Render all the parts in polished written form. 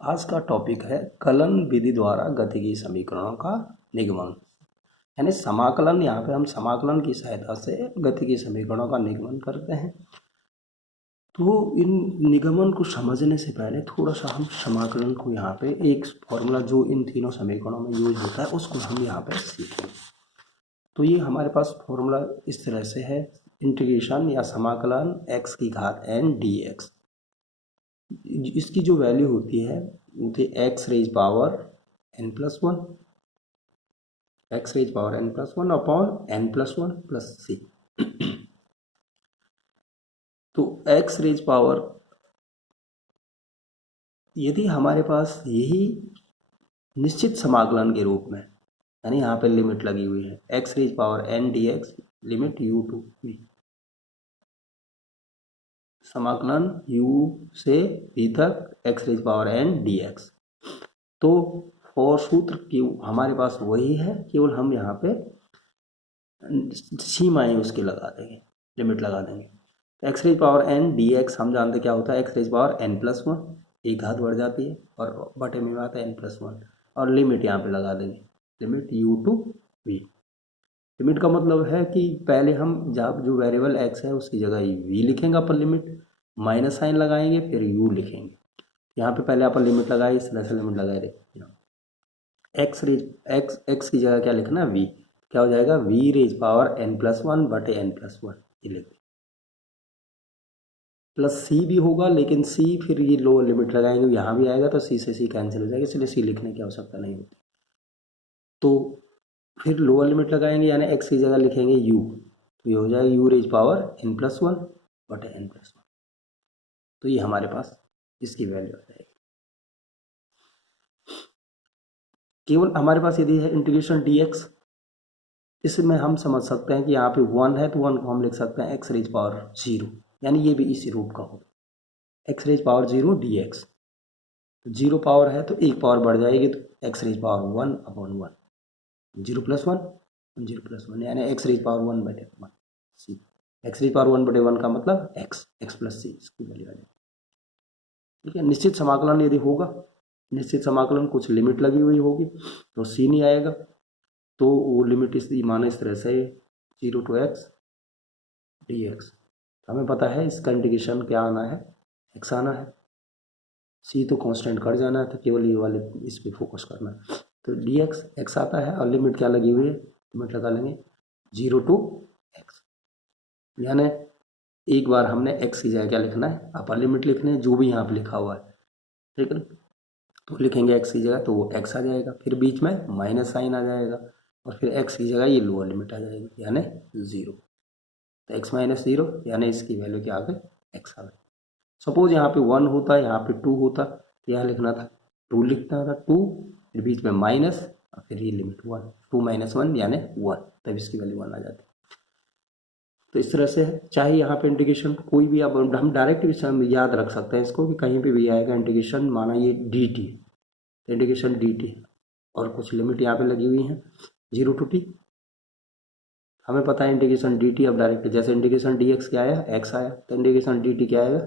आज का टॉपिक है कलन विधि द्वारा गतिकी समीकरणों का निगमन। यानी समाकलन। यहाँ पे हम समाकलन की सहायता से गतिकी समीकरणों का निगमन करते हैं। तो इन निगमन को समझने से पहले थोड़ा सा हम समाकलन को यहाँ पे एक फॉर्मूला जो इन तीनों समीकरणों में यूज होता है उसको हम यहाँ पे सीखें। तो ये हमारे पास फॉर्मूला इस तरह से है, इंटीग्रेशन या समाकलन x की घात n dx। इसकी जो वैल्यू होती है वो थी x raise power n plus one, x raise power n plus one upon n plus one plus C. तो एक्स रेज पावर, यदि हमारे पास यही निश्चित समाकलन के रूप में, यानी यहाँ पे लिमिट लगी हुई है x raise power n dx limit u to v, समाकलन u से v तक x raise power n dx। तो और सूत्र की हमारे पास वही है, केवल हम यहाँ पे सीमाएं उसके लगा देंगे, लिमिट लगा देंगे। X raise power n dx हम जानते क्या होता है, x raise power n plus one, एक घात बढ़ जाती है और बटे में आता है n प्लस वन, और लिमिट यहाँ पे लगा देंगे, limit u to v। Limit का मतलब है कि पहले हम जब जो वेरिएबल x है उसकी जगह v लिखेंगे अपर लिमिट, माइनस साइन लगाएंगे, फिर u लिखेंगे। यहाँ पे पहले अपर लिमिट लगाई, इस तरह से लिमिट लगाए रहे। एक्स रेज एक्स की जगह क्या लिखना है, v, क्या हो जाएगा v raise power n plus one बटे n प्लस वन, ये लिख प्लस सी भी होगा, लेकिन सी फिर ये लोअर लिमिट लगाएंगे, यहाँ भी आएगा तो सी से सी कैंसिल हो जाएगा, इसलिए सी लिखने की आवश्यकता नहीं होती। तो फिर लोअर लिमिट लगाएंगे यानी एक्स की जगह लिखेंगे u, तो ये हो जाएगा u raise power n plus one बटे n प्लस वन। तो ये हमारे पास इसकी वैल्यू आ जाएगी। केवल हमारे पास यदि है इंटीग्रेशन dx, इसमें हम समझ सकते हैं कि यहाँ पे वन है तो वन को हम लिख सकते हैं एक्स रेज पावर जीरो, यानी ये भी इसी रूप का होगा, x raise power zero d x. तो जीरो पावर है तो एक पावर बढ़ जाएगी, तो x raise power one upon one, zero plus one, zero plus one, यानी एक्स रेज पावर वन बटे one C. X raise power one बटे वन का मतलब एक्स, एक्स प्लस सी, इसकी वैल्यू आ जाएगी। ठीक है। निश्चित समाकलन यदि होगा, निश्चित समाकलन कुछ लिमिट लगी हुई होगी तो सी नहीं आएगा, तो वो लिमिट इस माने इस तरह से zero to x D x. हमें पता है इसका इंटीग्रेशन क्या आना है, एक्स आना है, सी तो कांस्टेंट कर जाना है, तो केवल ये वाले इस पे फोकस करना है। तो डी एक्स एक्स आता है और लिमिट क्या लगी हुई है, लिमिट लगा लेंगे जीरो टू एक्स, यानी एक बार हमने एक्स की जगह क्या लिखना है, अपर लिमिट लिखने है जो भी यहाँ पे लिखा हुआ है, ठीक है। तो लिखेंगे एक्स की जगह तो वो एक्स आ जाएगा, फिर बीच में माइनस साइन आ जाएगा, और फिर एक्स की जगह ये लोअर लिमिट आ जाएगी यानी जीरो। तो एक्स माइनस जीरो यानी इसकी वैल्यू क्या आ गई, एक्स आ गई। सपोज यहाँ पे वन होता, यहाँ पे टू होता, तो यहाँ लिखना था टू, लिखना था टू, फिर बीच में माइनस और फिर ये limit one, two minus one यानी वन, तब इसकी वैल्यू वन आ जाती। तो इस तरह से है, चाहे यहाँ पे इंटीग्रेशन कोई भी, अब हम डायरेक्ट भी याद रख सकते हैं इसको कि कहीं पे भी आएगा इंटीग्रेशन, माना ये D T, integration D T और कुछ लिमिट यहाँ पे लगी हुई है जीरो टू टी। हमें पता है इंटीग्रेशन डी टी, अब डायरेक्ट जैसे इंटीग्रेशन डी एक्स क्या आया, एक्स आया, तो इंटीग्रेशन डी टी क्या आएगा,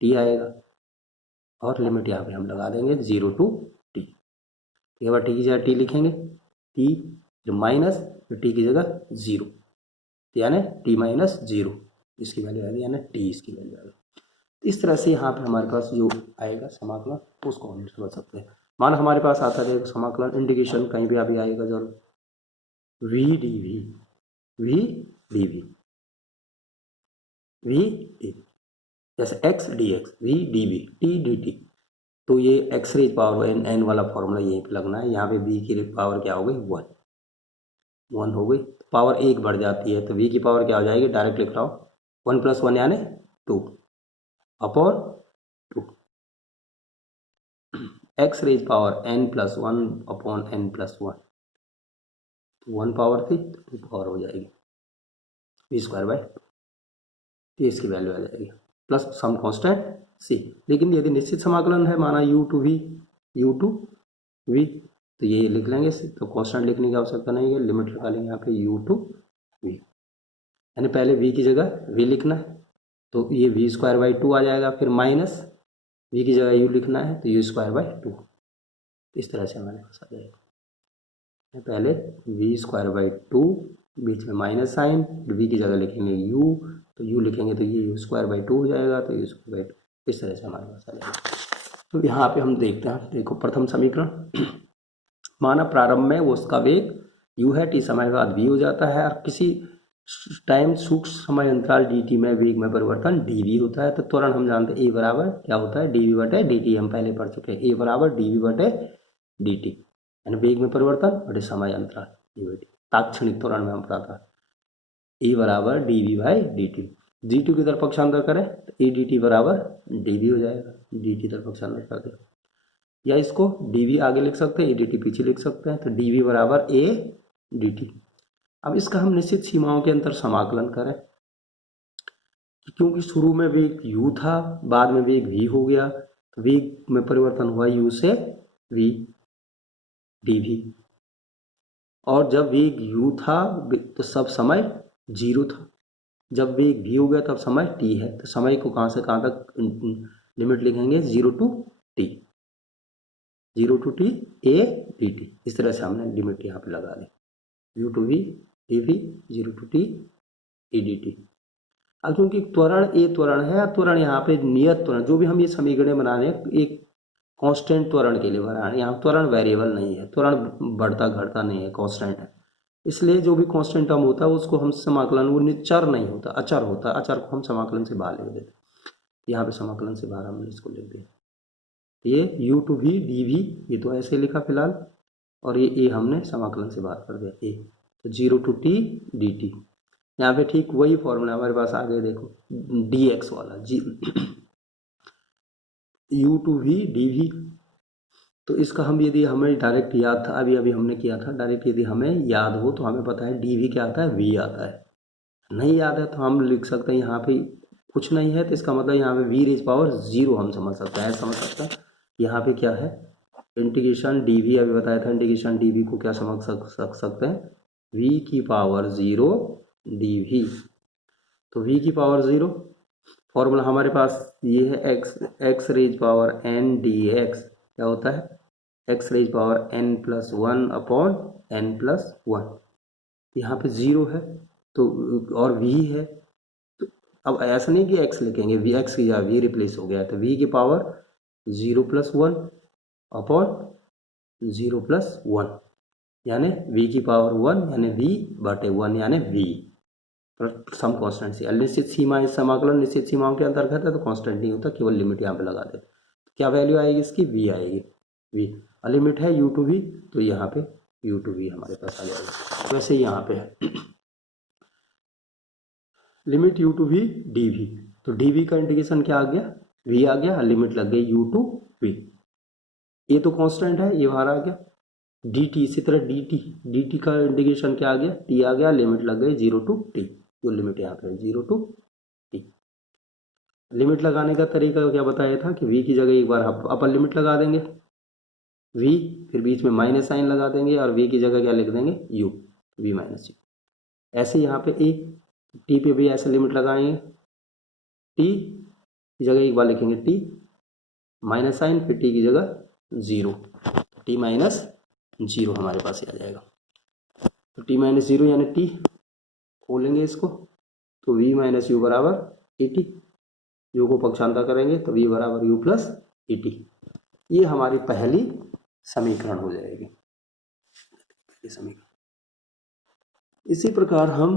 टी आएगा, और लिमिट यहाँ पे हम लगा देंगे जीरो टू टी। एक बार टी की जगह टी लिखेंगे, टी जो माइनस, फिर टी की जगह जीरो, यानी टी माइनस जीरो, इसकी वैल्यू आएगी यानी टी इसकी वैल्यू आएगी। इस तरह से यहाँ पे हमारे पास जो आएगा समाकलन उसको हम समझ सकते हैं। मान हमारे पास आता है समाकलन इंटीग्रेशन, कहीं भी अभी आएगा जरूर, V D V, V D V, V D, जैसे X D X, V D V, T D T. तो ये X raise power N N वाला फॉर्मूला यहीं पे लगना है, यहाँ पे वी की पावर क्या हो गई, वन, वन हो गई, पावर एक बढ़ जाती है तो वी की पावर क्या हो जाएगी, डायरेक्ट लिख रहा हूँ वन प्लस वन यानी two upon two, x raise power n plus one upon n plus one, one power थी तो टू पावर हो जाएगी, वी स्क्वायर बाय टू, इसकी वैल्यू आ जाएगी, प्लस सम कांस्टेंट सी। लेकिन यदि निश्चित समाकलन है, माना u to v, u to v, तो ये लिख लेंगे, तो कांस्टेंट लिखने की आवश्यकता नहीं है, लिमिट लगा लेंगे यहाँ पे यू टू वी, यानी पहले वी की जगह वी लिखना है, तो ये वी स्क्वायर बाई टू आ जाएगा, फिर माइनस v की जगह u लिखना है तो u²/2, इस तरह से हमारे पास आ जाएगा। पहले v²/2 बीच में माइनस साइन, v की जगह लिखेंगे u, तो u लिखेंगे तो ये u²/2 हो जाएगा, तो u²/2 इस तरह से हमारे पास आ जाएगा। तो यहाँ पे हम देखते हैं, देखो प्रथम समीकरण, माना प्रारंभ में वो उसका वेग u है, t समय बाद v हो जाता है, और किसी टाइम सूक्ष्म समय अंतराल dt में वेग में परिवर्तन dv होता है। तो त्वरण हम जानते हैं a बराबर क्या होता है, dv/dt, हम पहले पढ़ चुके हैं, a बराबर dv/dt, यानी वेग में परिवर्तन बटे समय अंतराल dv/dt। तात्क्षणिक त्वरण में हम पढ़ा था a बराबर dv/dt, dt की तरफ पक्षांतर करें तो a dt बराबर dv हो जाएगा, dt तरफ पक्षांतर कर दे, या इसको dv आगे लिख सकते हैं, a dt पीछे लिख सकते हैं, तो dv बराबर a dt। अब इसका हम निश्चित सीमाओं के अंतर समाकलन करें, क्योंकि शुरू में वेग u था, बाद में वेग v हो गया, तो वेग में परिवर्तन हुआ u से v dv, और जब वेग u था तो सब समय 0 था, जब वेग v हो गया तब समय t है, तो समय को कहाँ से कहाँ तक लिमिट लिखेंगे, 0 to t, 0 to t a dt, इस तरह से हमने लिमिट यहाँ पे लगा दी, u to v dv 0 to t a dt। अब क्योंकि त्वरण a त्वरण है, त्वरण यहाँ पे नियत त्वरण, जो भी हम ये समीकरण बना रहे हैं एक कांस्टेंट त्वरण के लिए बना रहे हैं, यहाँ त्वरण वेरिएबल नहीं है, त्वरण बढ़ता घटता नहीं है, कांस्टेंट है, इसलिए जो भी कांस्टेंट टर्म होता है उसको हम समाकलन, वो चर नहीं होता, अचर होता है, अचर को हम समाकलन से बाहर लिख देते हैं, यहाँ पे समाकलन से बाहर हमने इसको लिख दिया, ये u to v dv, ये तो ऐसे लिखा फिलहाल, और ये a हमने समाकलन से बाहर कर दिया a, तो 0 to t dt। यहाँ पे ठीक वही फॉर्मूला हमारे पास आ गए, देखो dx वाला u to v dv, तो इसका हम यदि हमें डायरेक्ट याद था, अभी अभी हमने किया था डायरेक्ट, यदि हमें याद हो तो हमें पता है dv क्या आता है, v आता है, नहीं याद है तो हम लिख सकते हैं यहाँ पे कुछ नहीं है, तो इसका मतलब यहाँ पे v⁻0 हम समझ सकते हैं, समझ सकते हैं यहाँ पे क्या है, इंटीग्रेशन dv, अभी बताया था इंटीग्रेशन dv को क्या समझ सकते हैं, v⁻0 dv, तो v⁻0 फॉर्मूला हमारे पास ये है, x⁻n dx क्या होता है, x⁻n+1/n+1, यहाँ पे 0 है तो, और v है, तो अब ऐसा नहीं कि x लिखेंगे, v x की जगह v रिप्लेस हो गया है, तो v⁻0+1/0+1, यानी v⁻1 यानी v/1 यानी v, सम कांस्टेंट से, निश्चित सीमा, इस समाकलन निश्चित सीमाओं के अंतर्गत है तो कांस्टेंट नहीं होता, केवल लिमिट यहाँ पे लगा देते, क्या वैल्यू आएगी इसकी, v आएगी, v, लिमिट है u to v, तो यहाँ पे u to v हमारे पास आ जाएगा। वैसे यहाँ पे है limit u to v dv, तो dv का इंटीग्रेशन क्या आ गया, v आ गया, लिमिट लग गई u to v, ये तो कांस्टेंट है, ये बाहर आ गया, dt, इसी तरह dt का इंटीग्रेशन क्या आ गया, t आ गया, लिमिट लग गई 0 to t, जो लिमिट यहाँ पे 0 to t। लिमिट लगाने का तरीका क्या बताया था कि v की जगह एक बार अपर लिमिट लगा देंगे, v फिर बीच में माइनस साइन लगा देंगे, और v की जगह क्या लिख देंगे, u, v-u। ऐसे यहाँ पे a, t पे भी ऐसे लिमिट लगाएंगे, t की जगह एक बार लिखेंगे t माइनस साइन, फिर t की जगह 0, t-0 हमारे पास ही आ जाएगा, तो t-0 यानी t, खोलेंगे इसको तो v-u बराबर at, u को पक्षांतर करेंगे तो v बराबर u प्लस at, ये हमारी पहली समीकरण हो जाएगी, पहली समीकरण। इसी प्रकार हम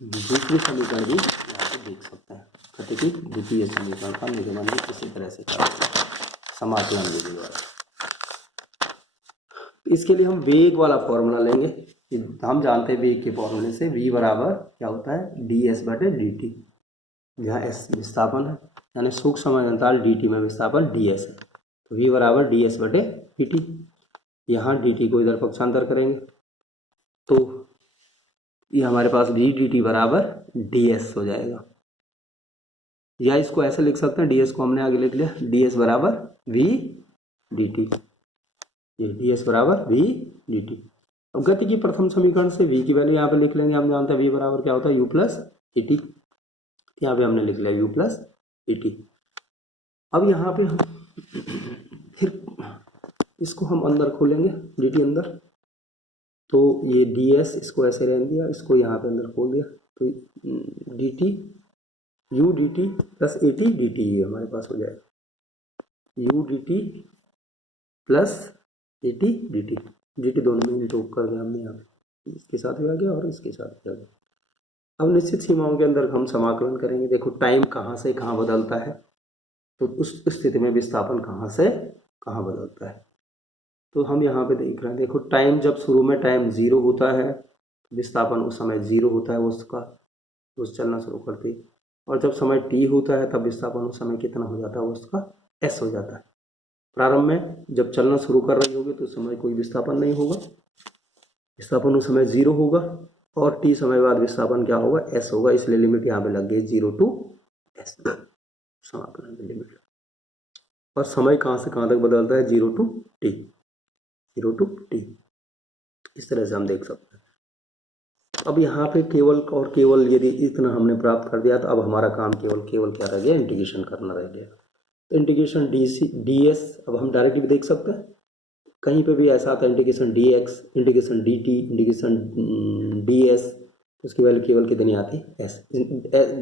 दूसरी समीकरण भी यहाँ पे देख सकते हैं, कहते कि द्वितीय समीकरण का निगमन भी इसी तरह से करेंगे समाकलन विधि द्वारा। इसके लिए हम वेग वाला फॉर्मूला लेंगे, हम जानते हैं वेग के फॉर्मूले से v बराबर क्या होता है, ds/dt, जहाँ s विस्थापन है, यानी सूक्ष्म समय अंतराल dt में विस्थापन ds है, तो v बराबर ds/dt, यहाँ dt को इधर पक्षांतर करेंगे तो ये हमारे पास v dt बराबर ds हो जाएगा, या इसको ऐसे लिख सकते हैं, ds को हमने आगे लिख लिया, ds बराबर v dt, ये ds बराबर v dt। अब गति की प्रथम समीकरण से v की वैल्यू यहाँ पे लिख लेंगे, हम जानते हैं v बराबर क्या होता है, u प्लस at, यहाँ पे हमने लिख लिया u प्लस at। अब यहाँ पे हम फिर इसको हम अंदर खोलेंगे डी टी अंदर, तो ये डी एस इसको ऐसे रहने दिया, इसको यहाँ पे अंदर खोल दिया, तो D T U D T plus A T D T ये हमारे पास हो जाएगा, U D T plus A T D T, D T दोनों में इंटू कर दिया हमने, यहाँ पे इसके साथ भी आ गया और इसके साथ भी आ गया। अब निश्चित सीमाओं के अंदर हम समाकलन करेंगे। देखो टाइम कहाँ से कहाँ बदलता है, तो उस स्थिति में विस्थापन कहाँ से कहाँ बदलता है, तो हम यहाँ पे देख रहे हैं। देखो टाइम जब शुरू में टाइम 0 होता है, विस्थापन उस समय 0 होता है उसका, उस चलना शुरू करती है, और जब समय t होता है तब विस्थापन उस समय कितना हो जाता है, उसका s हो जाता है। प्रारंभ में जब चलना शुरू कर रही होगी तो उस समय कोई विस्थापन नहीं होगा, विस्थापन उस समय 0 होगा, और t समय बाद विस्थापन क्या होगा, s होगा, इसलिए लिमिट यहाँ पे लग गई 0 to s, समाकलन की लिमिट। और समय कहाँ से कहाँ तक बदलता है, 0 to t, 0 to t, इस तरह से हम देख सकते हैं। अब यहाँ पे केवल और केवल यदि इतना हमने प्राप्त कर दिया तो अब हमारा काम केवल क्या रह गया, इंटीग्रेशन करना रह गया। तो इंटीग्रेशन डी एस अब हम डायरेक्टली भी देख सकते हैं, कहीं पे भी ऐसा आता है integration D x, integration D T, integration d S, उसकी वैल्यू केवल कितनी आती है, एस।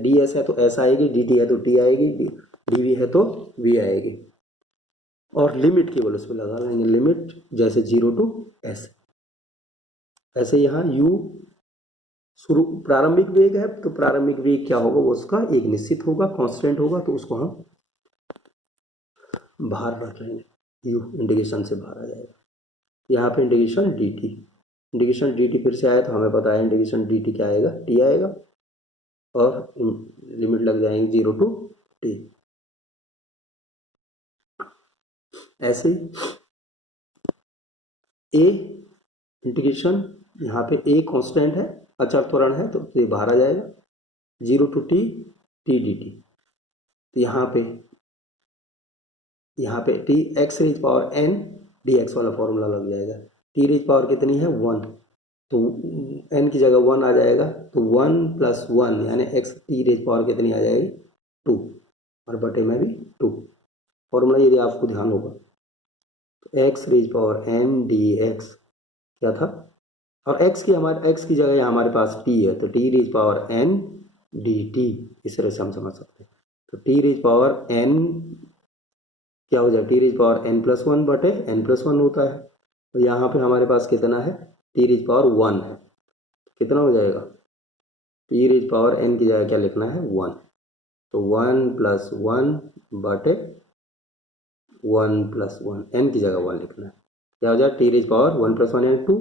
डी एस है तो एस आएगी, डी टी है तो टी आएगी, डी वी है तो वी आएगी, और लिमिट केवल उस पर लगा लेंगे, लिमिट जैसे 0 to s। ऐसे यहाँ u शुरू प्रारंभिक वेग है, तो प्रारंभिक वेग क्या होगा, वो उसका एक निश्चित होगा, कांस्टेंट होगा, तो उसको हम बाहर रख लेंगे, u इंटीग्रेशन से बाहर आ जाएगा। यहाँ पे integration D T, integration D T फिर से आया तो हमें पता है इंटीग्रेशन डी टी क्या आएगा, टी आएगा, और लिमिट लग जाएंगे 0 to t। ऐसे ए इंटीग्रेशन, यहाँ पे ए कांस्टेंट है, अचर त्वरण है, तो ये बाहर आ जाएगा, 0 to t t D T. तो यहाँ पे t x raise power n d x वाला फॉर्मूला लग जाएगा। टी रेज पावर कितनी है, 1, तो एन की जगह 1 आ जाएगा, तो 1 + 1 यानी एक्स टी रेज पावर कितनी आ जाएगी, 2, और बटे में भी 2। फॉर्मूला यदि आपको ध्यान होगा तो x raise power n d x क्या था, और x की जगह हमारे पास t है, तो t raise power n d t, इस तरह से हम समझ सकते हैं। तो टी रेज पावर n क्या हो जाए, टी रेज पावर n+1 बटे n+1 होता है, तो यहाँ पे हमारे पास कितना है, टी रेज पावर 1 है, कितना हो जाएगा, टी रेज पावर n की जगह क्या लिखना है, 1, तो 1+1 बटे 1+1, n की जगह 1 लिखना है, क्या हो जाए, टी रेज पावर 1+1 यानी 2,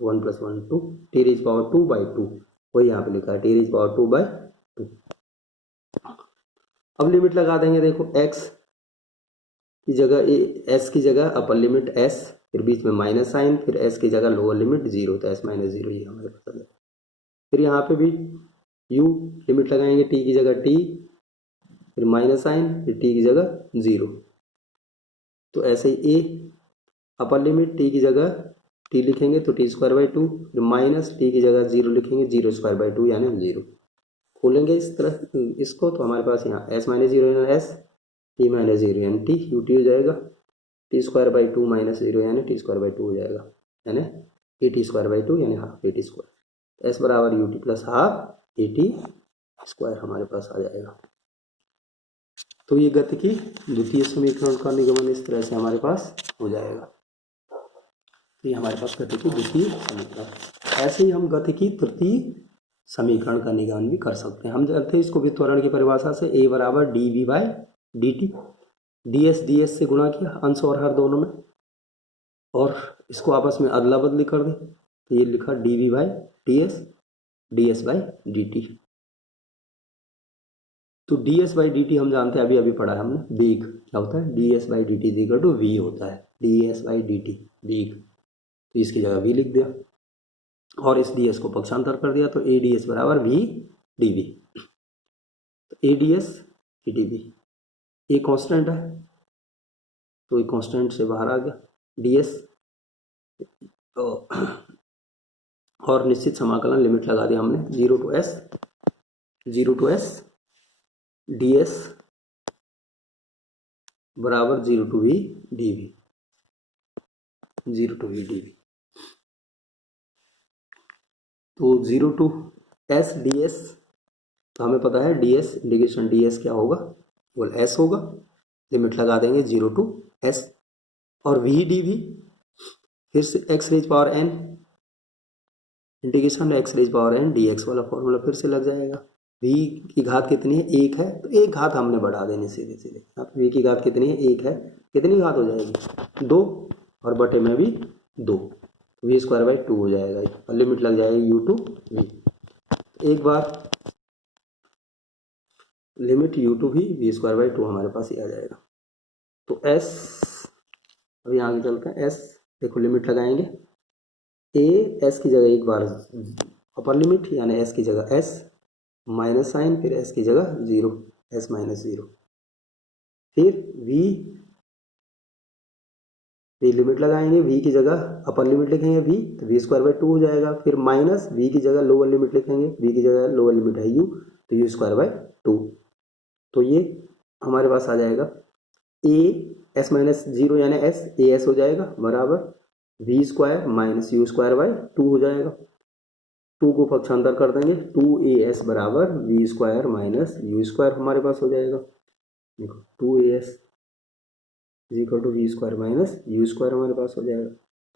1+1 2, टी रेज पावर 2/2, वही यहाँ पे लिखा है, टी रेज पावर 2/2। अब लिमिट लगा देंगे, देखो x की जगह s की जगह अपर लिमिट s, फिर बीच में माइनस साइन, फिर s की जगह लोअर लिमिट 0, तो s - 0 ये हमारे पास आ जाए। फिर यहाँ पे भी u लिमिट लगाएंगे, t की जगह t, फिर माइनस साइन, फिर t की जगह 0, तो ऐसे ही a अपर लिमिट t की जगह t लिखेंगे तो t²/2, फिर माइनस t की जगह 0 लिखेंगे, 0²/2 यानी 0। खोलेंगे इस तरह इसको, तो हमारे पास यहाँ s - 0 यानी s, t - 0 यानी t, ut हो जाएगा, t²/2 - 0 यानी t²/2 हो जाएगा, यानी at²/2 यानी हाफ at², s बराबर ut प्लस हाफ at² हमारे पास आ जाएगा। तो ये गति की द्वितीय समीकरण का निगमन इस तरह से हमारे पास हो जाएगा। तो ये हमारे पास गति की द्वितीय समीकरण। ऐसे ही हम गति की तृतीय समीकरण का निगमन भी कर सकते हैं। हम जानते हैं इसको भी त्वरण की परिभाषा से, a बराबर dv/dt, ds से गुणा किया अंश और हर दोनों में, और इसको आपस में अदला बदली कर दे, तो ये लिखा dv/ds, ds/dt। तो ds/dt हम जानते हैं, अभी पढ़ा है हमने, वेग क्या होता है, ds/dt = v होता है, ds/dt वेग, तो इसकी जगह v लिख दिया, और इस ds को पक्षांतर कर दिया, तो ads बराबर v dv। तो ads dv ये कांस्टेंट है, तो ये कांस्टेंट से बाहर आ गया ds, तो और निश्चित समाकलन लिमिट लगा दिया हमने, 0 to s ds बराबर 0 to v D v, 0 to v D v. तो 0 टू एस डी एस, तो हमें पता है d s, integration d s क्या होगा, केवल एस होगा, लिमिट लगा देंगे 0 टू एस। और वी डी वी फिर से x raise power n, integration x raise power n d x वाला फॉर्मूला फिर से लग जाएगा। v की घात कितनी है, एक है, तो एक घात हमने बढ़ा देनी सीधे सीधे। अब v की घात कितनी है, एक है, कितनी घात हो जाएगी, 2, और बटे में भी 2, वी स्क्वायर बाई 2 हो जाएगा, और लिमिट लग जाएगी u टू v। एक बार limit u to v, V square by 2 हमारे पास ही आ जाएगा। तो s, अभी आगे चलते हैं, s देखो लिमिट लगाएंगे, a s की जगह एक बार अपर लिमिट, यानी s की जगह s माइनस साइन, फिर s की जगह 0, s माइनस 0, फिर v लिमिट लगाएंगे, v की जगह अपर लिमिट लिखेंगे v, तो वी स्क्वायर बाई 2 हो जाएगा, फिर माइनस v की जगह लोअर लिमिट लिखेंगे, v की जगह लोअर लिमिट है u, तो u स्क्वायर बाई 2। तो ये हमारे पास आ जाएगा a s माइनस 0 यानी s, a s हो जाएगा बराबर v square minus u square by 2 हो जाएगा। 2 को पक्षांतर कर देंगे, 2as बराबर v square minus u square हमारे पास हो जाएगा। देखो 2as is equal to v square minus u square हमारे पास हो जाएगा।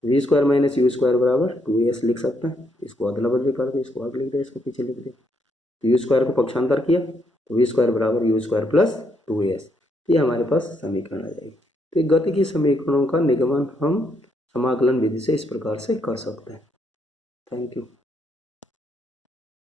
V square minus u square बराबर 2as लिख सकते हैं, इसको अदला बदली कर दें, इसको आगे लिख दें, इसको पीछे लिख दें। तो यू स्क्वायर को पक्षांतर किया तो वी स्क्वायर बराबर यू स्क्वायर प्लस 2as, ये हमारे पास समीकरण आ जाएगी। तो गति की समीकरणों का निगमन हम समाकलन विधि से इस प्रकार से कर सकते हैं। Thank you.